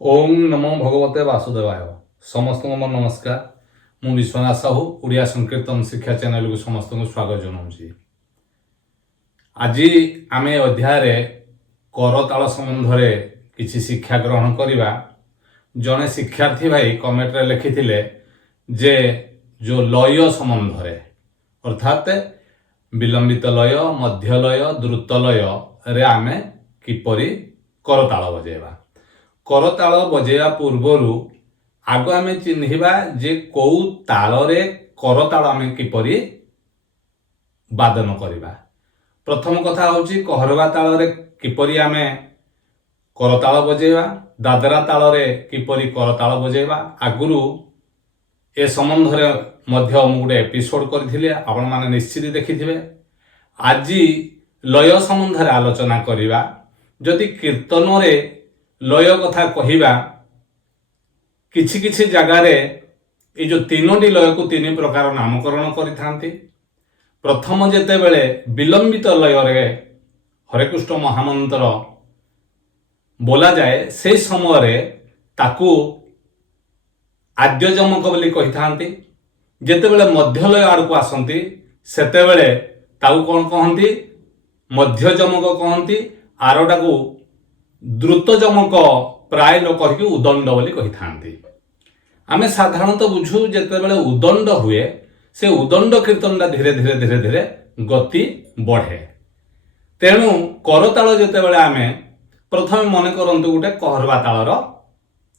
ओम नमो भगवते वासुदेवाय। समस्त को मोर नमस्कार। मु विश्वनाथ साहू ओडिया संकीर्तन शिक्षा चैनल को समस्त को स्वागत जनाऊँगी। आज आम अध्याय करताल संबंध में किसी शिक्षा ग्रहण करवा। जड़े शिक्षार्थी भाई कमेंट रे लिखिथिले जे जो लय संबंध रे अर्थात विलंबित लय, मध्य लय, द्रुत लय रे आमे किपरि करताल बजेबा। करताल बजेया पूर्वर आग आमे चिन्हिबा जे कौ तालरे करताल आमे किपरि वादन करिबा। प्रथम कथा होची कहरवा तालरे किपरि आमे करताल बजेबा, दादरा तालरे किपरि करताल बजेबा। आगुरु ए संबंध रे मध्य मु गोटे एपिसोड करथिले, आपण माने निश्चित देखिथिबे। आज लय संबंध रे आलोचना करिबा। जदि कीर्तन रे लय कथा कहिबा, किछि किछि जगार ये जो तीनोटी लय को तीन प्रकार नामकरण करिथांती। प्रथम जेतेबेले विलंबित लय रे हरेकृष्ण महामंत्र बोला जाए, से समय रे ताकू आद्य जमक बोली कहिथांती। जेतेबेले मध्य लय आड़को आसंती सेतेबेले ताकू कोन कहंती, मध्य जमक कहंती। आरोटाकू द्रुत जमक प्राय लोक कहिकि उदंड बोली कहिथांती। आमे साधारणतः बुझू जेतेबेले उदंड हुए, से उदंड कीर्तनटा धीरे धीरे धीरे धीरे गति बढ़े। तेणु करताल जेतेबेले आमे प्रथम मन करंतु गोटे कहरवा तालर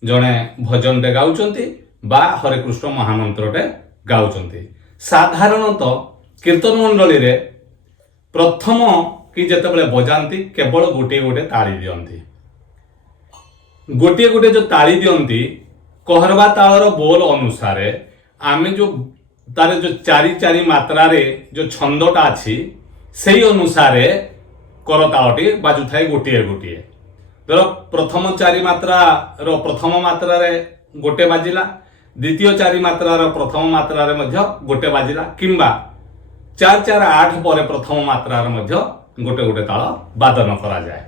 जड़े भजनटे गाउचंती बा हरेकृष्ण महामंत्रटे गाउचंती। साधारणतः कीर्तन मंडली रे प्रथम कि जेतेबेले बजांती केवल गोटे गोटे ताली दियंती। गोटे गोटे जो ताली दियंती कहरवा तालर बोल अनुसार आमे जो तारे जो चारी चारी मात्रा रे जो छंदटा अछि सेही अनुसार करतालटी बाजु थाए गोटे गोटे। धर प्रथम चारी मात्रा रो प्रथम मात्रा रे गोटे बाजिला, द्वितीय चारी मात्रा रो प्रथम मात्रा रे मध्य गोटे बाजिला, किंबा 4 4 8 पर प्रथम मात्रा रे मध्य गोटे गोटे ताल वादन करा जाए।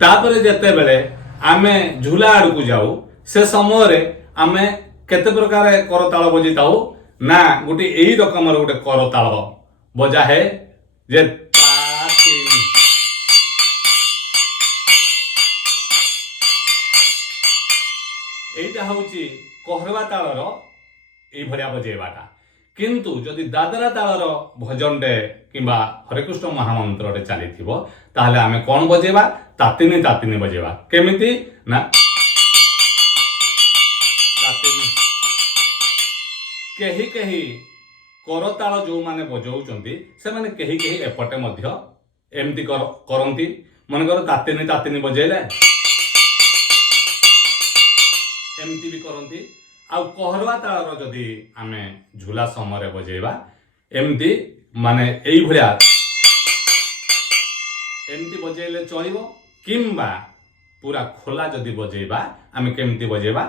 तापरे जेतेबेले आमे झूला आड़कू जाऊ, से समय रे आमे केते प्रकार करताल बजिताऊ ना, गोटे एई रकम गोटे करताल बजा है जे एइटा होची कहरवा तालर एई भलिया बजेबाटा। किंतु जदि दादरा तालर भजनटे किंबा हरेकृष्ण महामंत्रटे चलीथिबो ताहले आमे कोन बजेबा, तातिनी तातिनी बजेबा। केमिति ना, तातिनी केही केही करताल जो माने बजाउचंती से माने केही केही एपटे मध्य एमती करंती। मन कर तातिनी तातिनी बजेले एमती भी करंती। आउ कहरवा तालर जदि आमे झूला समय बजेबा एमती माने एई भलिया एमती बजेले चलिबो, किंबा पूरा खोला जदि बजेबा आमे केमती बजेबा,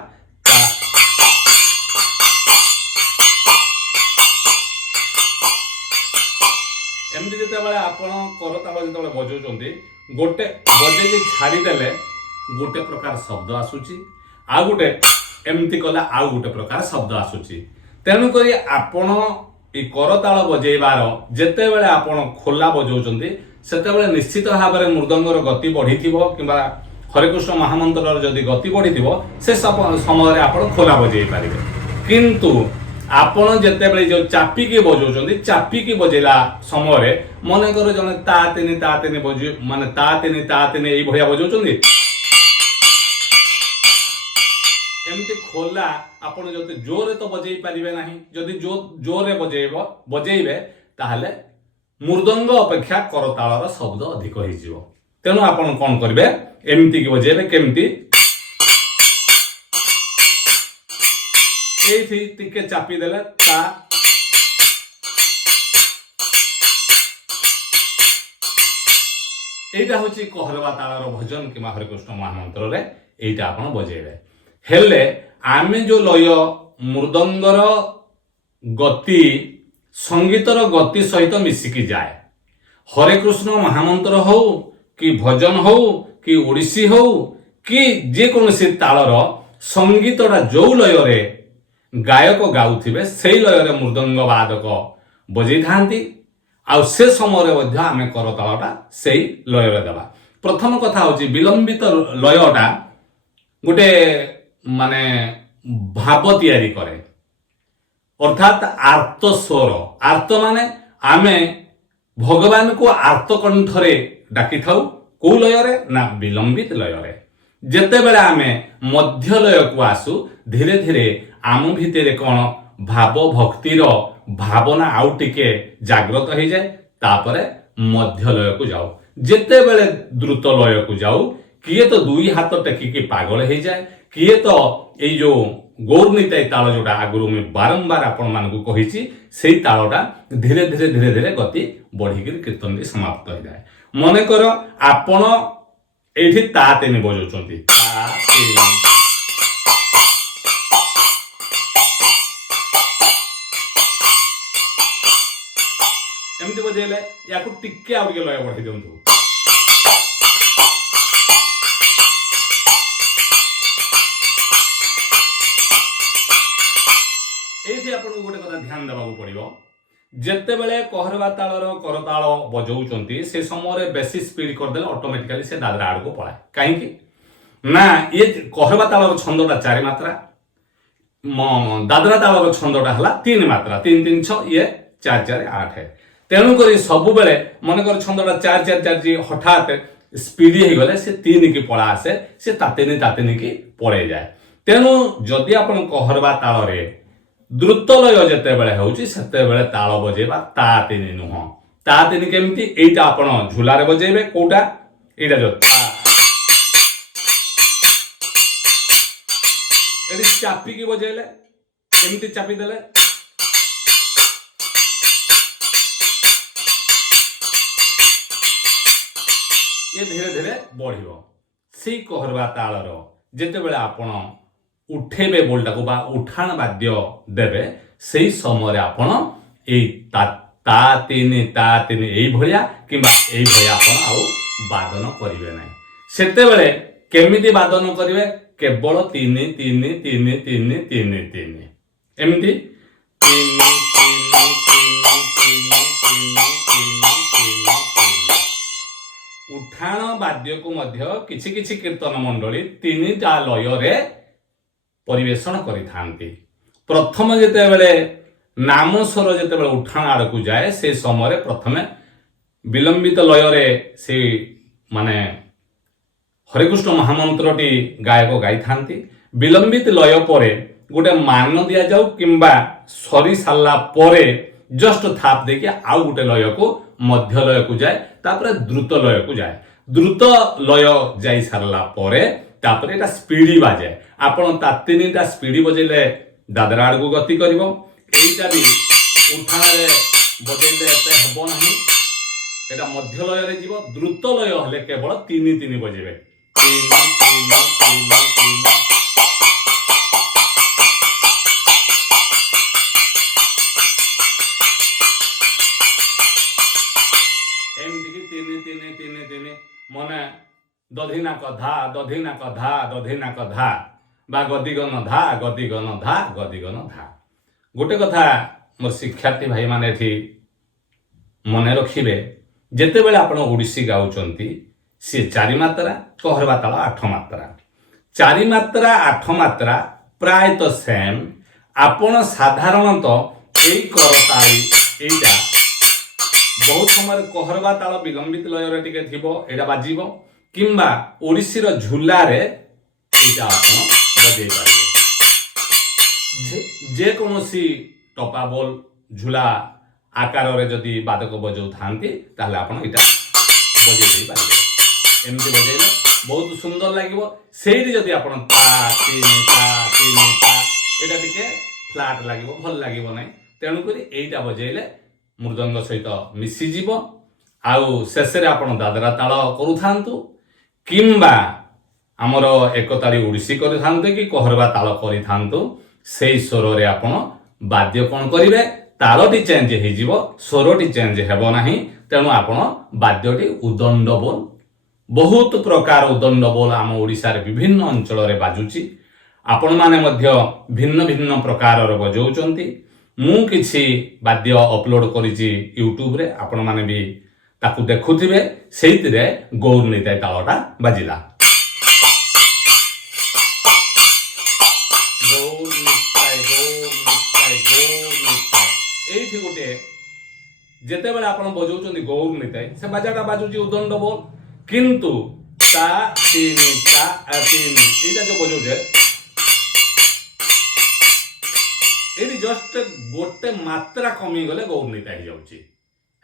एमती जेतेबेले आपण करताल जेतेबेले बजाउचंती गोटे बजेई छाड़ी देले गोटे प्रकार शब्द आसुची, आ गोटे एमती कला आउ गोटे प्रकार शब्द आसुची। तेणु करी आपण ई करताल बजेबार जेतेबेले आपण खोला बजाउचंती सेतेबेले निश्चित भाव में मृदंगर गति बढ़िथिबो, किंबा हरेकृष्ण महामंत्रर जदि गति बढ़िथिबो से समय आपण खोला बजेई पारिबे। किंतु आपण जेतेबेले जो चापिकी बजाउचंती, चापिकी बजेला समय मन कर जने ता तिनी बजे माने ता तिनी एई भलिया बजाउचंती, एमती खोला आपण जदि जोरे तो बजेई पारिबे नाही। जदि जोरे बजेइबे ताहले मृदंग अपेक्षा करतालर शब्द अधिक होइजिवो। तेणु आपण कोन करिवे, एमती की बजेइबे केमती, एथि टिके चापी देले ता, एइटा होची कहरवा तालर भजन किंबा हरेकृष्ण महामंत्र रे एइटा आपण बजेइबे। हेले आमे जो लय मृदंगर गति संगीतर गति सहित मिसिकी जाए, हरेकृष्ण महामंत्र हो कि भजन हो कि ओडिसी हो कि जेकोसी तालर संगीतटा जो लय गायक गाउथिबे सेई लय मृदंग वादक बजै थांती आ से समय आम करतालटा सेई लय देवा। प्रथम कथा हूँ विलंबित लयटा गोटे माने भाव तैयारी करे अर्थात आर्त स्वर। आर्त माने आमे भगवान को आर्त कंठरे डाकी थाउ को लय ना विलंबित लय। जेते बेले आमे मध्य लय को आसु धीरे धीरे आम भितर कौन भाव भक्तिर भावना आउ टिके जागृत हो जाए तापरे मध्य लय को जाऊ। जेते बेले द्रुत लय को जाऊ किए तो दुई हाथ टेकिकी पागल हो जाए किए तो ये जो गौरनीताई ताल जोटा आगुरु मैं बारंबार आपण मानकु कहिछि सेई तालटा धीरे धीरे धीरे धीरे गति बढ़िक कीर्तन समाप्त हो जाए। मन कर आपण एठी ता तेनि बजाउछंती ता तेनि एमती बजेले याकु टिके आउ टिके लय बढ़ाई दियंतु। एठी आपन गोटे कथा ध्यान देबाकू पड़िबो जेते बेले कहरबा तालर करताल बजाउचंती से समय बेसी स्पीड कर देले ऑटोमेटिकली से दादरा आड़ को पळाय। काहे कि ना ये कहरबा तालर छंदटा 4 मात्रा दादरा तालर छंदटा हला 3 मात्रा 3 3 6 ये 4 4 8 है। तेणु करी सब बेले मन कर छंदटा 4 4 4 जी हठात स्पीड ही गले से 3 की पळा आसे से तातेनी की पळे जाए। तेणु जदि आपण कहरबा तालरे द्रुत लय जेते बेले होउची सेते बेले ताल बजेबा ता तिनि नुह। ता तिनि केमती एटा आपण झुलारे बजेबे कोटा एटा जो ता एडी चापी की बजेले एमती चापी देले ये धीरे धीरे बढ़िबो। सेई कहरबा तालर जेते बेले आपण उठेबे बोलटा को बा उठाण वाद्य देबे सेई समय आपण ए ता तिनि एई भलिया किबा एई भलिया आपण आउ वादन करिवे नै। सेते बेले केमिति वादन करिवे केवल 3 3 3 3 3 3 एमिति 3 उठाण वाद्य को मध्य किछि किछि कीर्तन मंडली 3टा लय रे परिवेषण करिथांती। प्रथम जेते बेले नाम स्वर जेते बेले उठाण आड़ को जाए से समय प्रथमे विलंबित लय रे से माने हरिकृष्ण महामंत्रटी गायक गाई थांती। विलंबित लय परे गोटे मान दिया जाऊ किंबा सरी साला परे जस्ट थाप देके आउ गोटे लय को मध्य लय को जाए तापरे द्रुत लय को जाए। द्रुत लय जाई सारला परे तापरे एटा स्पीडी बाजे आपण ता 3टा स्पीडी बजेले दादरा आड़ को गति करिवो। एटा भी उठाण रे बजेले एते हबो नाही एटा मध्य लय रे जीवो। द्रुत लय हले केवल 3 3 बजेबे 3 3 3 3 एमती की 3 3 3 3 मने दधिना कधा दधिना कधा दधिना कधा बा गदिगन धा गदिगन धा गदिगन धा। गोटे कथा मोर शिक्षार्थी भाई माने एठी मने रखिबे जेते बेले आपण ओडिसी गाउचंती से 4 मात्रा कहरबा ताल 8 मात्रा 4 मात्रा 8 मात्रा प्राय तो सेम। आपण साधारणतः एई करताली एटा बहुत समय कहरबा ताल विलंबित लय रे टिके थिबो एटा बाजिबो किंबा ओडिसी रो झुला रे एटा आपण बजे पारे। जे कोनोसी टपा बोल झुला आकार रे जदि बादक बजाउ थांती ताहले आपण एटा बजे देई पारे। एमति बजेले बहुत सुंदर लागिवो। सेही जदि आपण ता तीन ता एटा टिके फ्लैट लागिवो भल लागिवो नै। तेणु करी एटा बजेले मृदंग सहित मिसी जीवो आउ शेष रे आपण दादरा ताल करू थांतु किंबा आमर एकताड़ी ओडिसी करि थांतु कि कहरबा ताल करि थांतु सेही स्वर रे आपण वाद्य कोन करिवे तालटी चेंज हे जीवो स्वरटी चेंज हेबो नाही। तेणु आपण वाद्यटी उदंड बोल ବହୁତ ପ୍ରକାର ଉଦଣ୍ଡ ବୋଲ ଆମ ଓଡ଼ିଶାରେ ବିଭିନ୍ନ ଅଞ୍ଚଳରେ ବାଜୁଛି। ଆପଣମାନେ ମଧ୍ୟ ଭିନ୍ନ ଭିନ୍ନ ପ୍ରକାରର ବଜାଉଛନ୍ତି। ମୁଁ କିଛି ବାଦ୍ୟ ଅପଲୋଡ଼ କରିଛି ୟୁଟ୍ୟୁବରେ, ଆପଣମାନେ ବି ତାକୁ ଦେଖୁଥିବେ। ସେଇଥିରେ ଗୌର ନିତାଇ ତାଳଟା ବାଜିଲା। ଏଇଠି ଗୋଟେ ଯେତେବେଳେ ଆପଣ ବଜାଉଛନ୍ତି ଗୌର ନିତାଇ, ସେ ବାଜାଟା ବାଜୁଛି ଉଦଣ୍ଡ ବୋଲ, କିନ୍ତୁ ତା ତିନି ତା ତିନି ଏଇଟା ଯୋଉ ବଜାଉଛେ, ଏଇଠି ଜଷ୍ଟ ଗୋଟେ ମାତ୍ରା କମିଗଲେ ଗୌର ନିତାଇ ହେଇଯାଉଛି।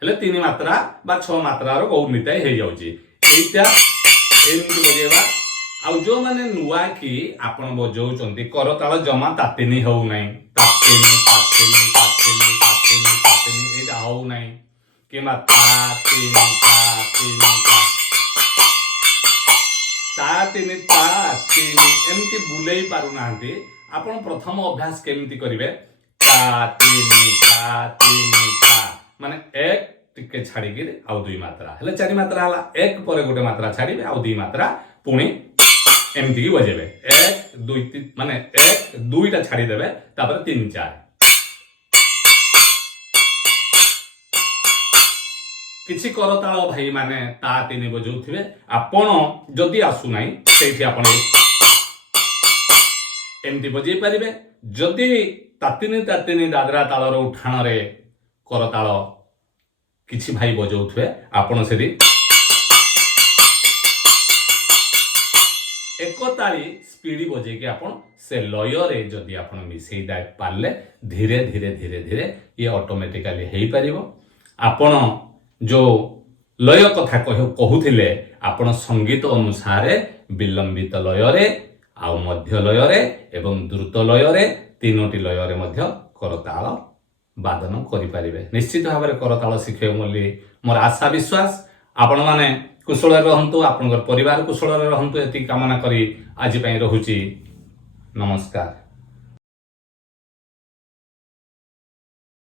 ହେଲେ 3 ମାତ୍ରା ବା 6 ମାତ୍ରାର ଗୌର ନିତାଇ ହେଇଯାଉଛି। ଏଇଟା ଏମିତି ବଜେଇବା। ଆଉ ଯୋଉମାନେ ନୂଆ କି ଆପଣ ବଜାଉଛନ୍ତି, କରତାଳ ଜମା ତାତିନି ହଉନାହିଁ, ତାତିନି ତାତିନି ତାତିନି ତାତିନି ତାତିନି ଏଇଟା ହଉନାହିଁ, କିମ୍ବା ତାତିନି ତାତିନି ତାତିନି ତାତିନି ଏମିତି ବୁଲେଇ ପାରୁନାହାନ୍ତି। ଆପଣ ପ୍ରଥମ ଅଭ୍ୟାସ କେମିତି କରିବେ, ତାତିନି ତାତିନି ତା ମାନେ 1 ଟିକେ ଛାଡ଼ିକିରି ଆଉ 2 ମାତ୍ରା ହେଲେ 4 ମାତ୍ରା ହେଲା। 1 ପରେ ଗୋଟେ ମାତ୍ରା ଛାଡ଼ିବେ, ଆଉ 2 ମାତ୍ରା ପୁଣି ଏମିତି କି ବଜେଇବେ। 1 2 3 ମାନେ 1 2ଟା ଛାଡ଼ିଦେବେ, ତାପରେ 3 4 କିଛି କରତାଳ ଭାଇ ମାନେ ତା 3 ବଜାଉଥିବେ। ଆପଣ ଯଦି ଆସୁନାହିଁ, ସେଇଠି ଆପଣ ଏମିତି ବଜେଇ ପାରିବେ। ଯଦି ତାତିନି ତାତିନି ଦାଦରା ତାଳର ଉଠାଣରେ କରତାଳ କିଛି ଭାଇ ବଜାଉଥିବେ, ଆପଣ ସେଠି ଏକତାଳି ସ୍ପିଡ ବଜେଇକି ଆପଣ ସେ ଲୟରେ ଯଦି ଆପଣ ମିଶେଇ ପାରିଲେ, ଧୀରେ ଧୀରେ ଧୀରେ ଧୀରେ ଇଏ ଅଟୋମେଟିକାଲି ହେଇପାରିବ। ଆପଣ ଯୋଉ ଲୟ କଥା କହୁଥିଲେ, ଆପଣ ସଙ୍ଗୀତ ଅନୁସାରେ ବିଲମ୍ବିତ ଲୟରେ, ଆଉ ମଧ୍ୟ ଲୟରେ ଏବଂ ଦ୍ରୁତ ଲୟରେ, 3ଟି ଲୟରେ ମଧ୍ୟ କରତାଳ ବାଦନ କରିପାରିବେ। ନିଶ୍ଚିତ ଭାବରେ କରତାଳ ଶିଖେଇବ ବୋଲି ମୋର ଆଶା ବିଶ୍ୱାସ। ଆପଣମାନେ କୁଶଳରେ ରହନ୍ତୁ, ଆପଣଙ୍କର ପରିବାର କୁଶଳରେ ରହନ୍ତୁ, ଏତିକି କାମନା କରି ଆଜି ପାଇଁ ରହୁଛି। ନମସ୍କାର।